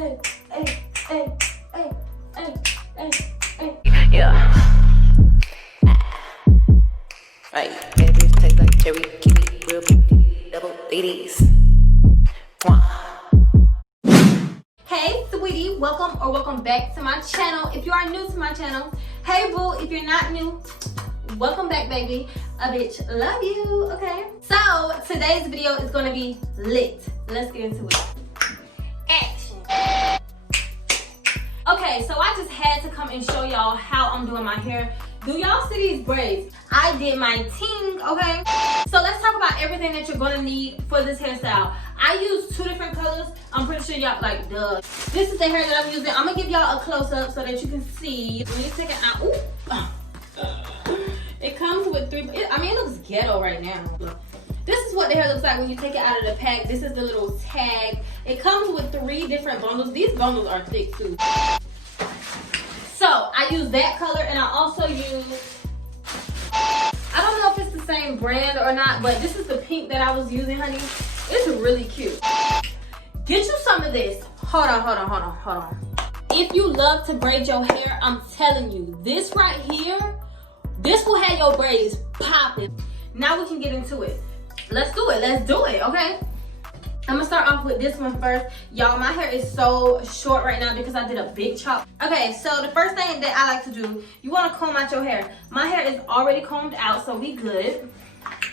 Yeah. Right, baby, taste like cherry, kiwi, real big, double ladies. Hey sweetie, welcome back to my channel. If you are new to my channel, hey boo. If you're not new, welcome back, baby. A bitch love you. Okay, so today's video is gonna be lit. Let's get into it. Action. Okay, so I just had to come and show y'all how I'm doing my hair. Do y'all see these braids? I did my ting, okay? So let's talk about everything that you're gonna need for this hairstyle. I use 2 different colors. I'm pretty sure y'all like, duh. This is the hair that I'm using. I'm gonna give y'all a close-up so that you can see. When you take it out, ooh. It comes with 3, it looks ghetto right now. This is what the hair looks like when you take it out of the pack. This is the little tag. It comes with 3 different bundles. These bundles are thick too. So I use that color, and I also use, I don't know if it's the same brand or not, but this is the pink that I was using, honey. It's really cute. Get you some of this. Hold on. If you love to braid your hair, I'm telling you, this right here, this will have your braids popping. Now we can get into it. Let's do it, okay? I'm gonna start off with this one first. Y'all, my hair is so short right now because I did a big chop. Okay, so the first thing that I like to do, you wanna comb out your hair. My hair is already combed out, so we good.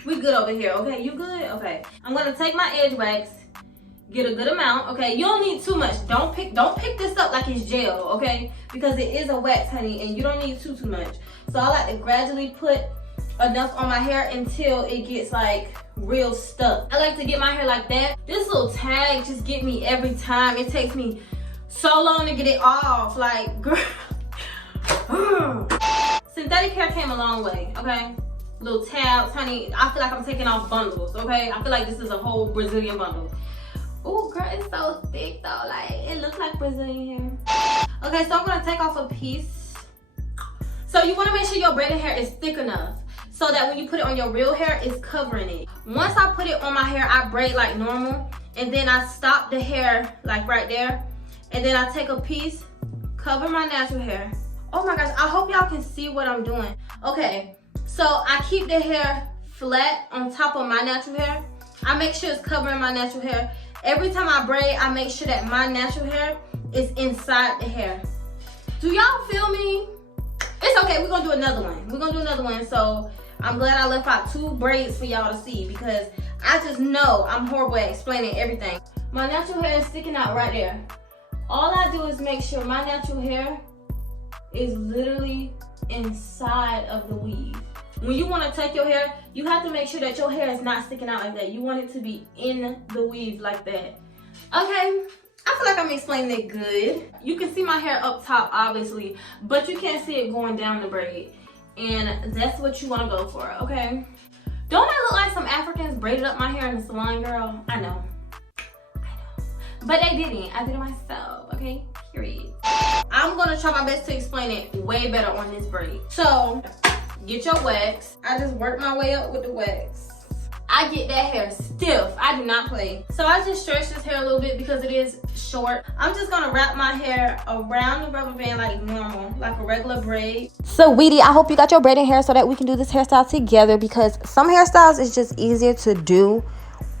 We good over here, okay? You good? Okay. I'm gonna take my edge wax, get a good amount, okay? You don't need too much. Don't pick this up like it's gel, okay? Because it is a wax, honey, and you don't need too much. So I like to gradually put enough on my hair until it gets like real stuck. I like to get my hair like that. This little tag just get me every time. It takes me so long to get it off. Like, girl. Synthetic hair came a long way, okay? Little tabs, honey. I feel like I'm taking off bundles, okay? I feel like this is a whole Brazilian bundle. Oh, girl, it's so thick though. Like, it looks like Brazilian hair. Okay, so I'm gonna take off a piece. So you wanna make sure your braided hair is thick enough so that when you put it on your real hair, it's covering it. Once I put it on my hair, I braid like normal, and then I stop the hair like right there, and then I take a piece, cover my natural hair. Oh my gosh, I hope y'all can see what I'm doing. Okay, so I keep the hair flat on top of my natural hair. I make sure it's covering my natural hair. Every time I braid, I make sure that my natural hair is inside the hair. Do y'all feel me? It's okay, we're gonna do another one. So I'm glad I left out 2 braids for y'all to see because I just know I'm horrible at explaining everything. My natural hair is sticking out right there. All I do is make sure my natural hair is literally inside of the weave. When you want to tuck your hair, you have to make sure that your hair is not sticking out like that. You want it to be in the weave like that. Okay, I feel like I'm explaining it good. You can see my hair up top, obviously, but you can't see it going down the braid. And that's what you want to go for, okay? Don't I look like some Africans braided up my hair in the salon, girl? I know. But they didn't. I did it myself, okay? Period. I'm going to try my best to explain it way better on this braid. So, get your wax. I just work my way up with the wax. I get that hair stiff. I do not play. So I just stretch this hair a little bit because it is short. I'm just gonna wrap my hair around the rubber band like normal, like a regular braid. So, Weedy, I hope you got your braiding hair so that we can do this hairstyle together because some hairstyles is just easier to do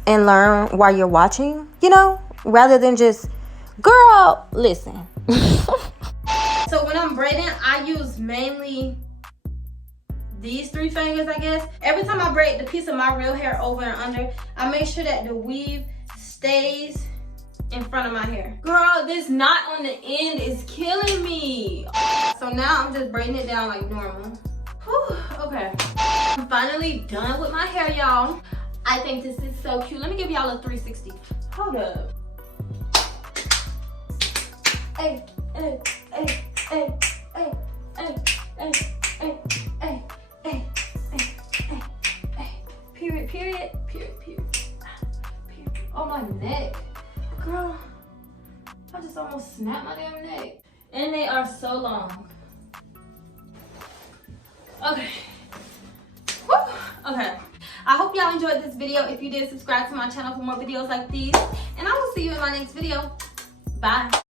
and learn while you're watching, you know, rather than just, girl, listen. So when I'm braiding, I use mainly these 3 fingers, I guess. Every time I braid the piece of my real hair over and under, I make sure that the weave stays in front of my hair. Girl, this knot on the end is killing me. So now I'm just braiding it down like normal. Whew, okay. I'm finally done with my hair, y'all. I think this is so cute. Let me give y'all a 360. Hold up. Hey, hey, hey, hey, hey, hey, hey, hey, hey. Period. Oh, my neck. Girl, I just almost snapped my damn neck. And they are so long. Okay. Woo. Okay. I hope y'all enjoyed this video. If you did, subscribe to my channel for more videos like these. And I will see you in my next video. Bye.